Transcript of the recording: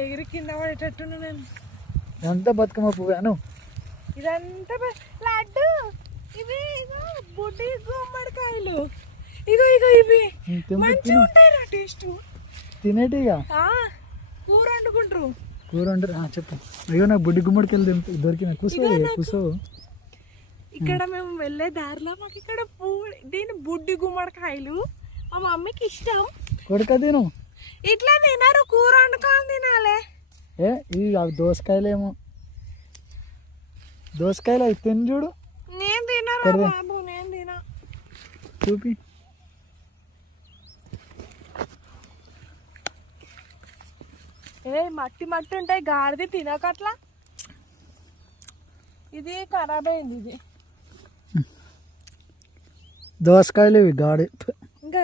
ఎగిరి కింద పడేటట్టున్నా నేను. ఇదంతా బతుకమ్మ పువ్వాను. ఇదంతా లడ్డు. ఇవి ఇగో బుడ్డి గుమ్మడికాయలు. ఇగో ఇగో ఇవి మంచిగా ఉంటాయి నా టేస్ట్. తినేటిగా కూర వండుకుంటారు. కూర వండరు. చెప్పు. అయ్యో నాకు బుడ్డి గుమ్మడికాయలు దొరికిన. కూసో. ఇక్కడ మేము వెళ్ళే దారిలో మాకు ఇక్కడ దీని బుడ్డి గుమ్మడికాయలు మా మమ్మీకి ఇష్టం. కొడుక తిను. ఇట్లా తినరు, కూర వండుకొని తినాలి. ఇవి అవి దోసకాయలేమో. దోసకాయలు అవి తిని చూడు. నేను తినరా బాబు, నేను తినా. చూపి. మట్టి మట్టి ఉంటాయి, గాడిది తినకట్లా. ఇది ఖరాబ్ అయింది. ఇది దోసకాయలు ఇవి గాడి ఇంకా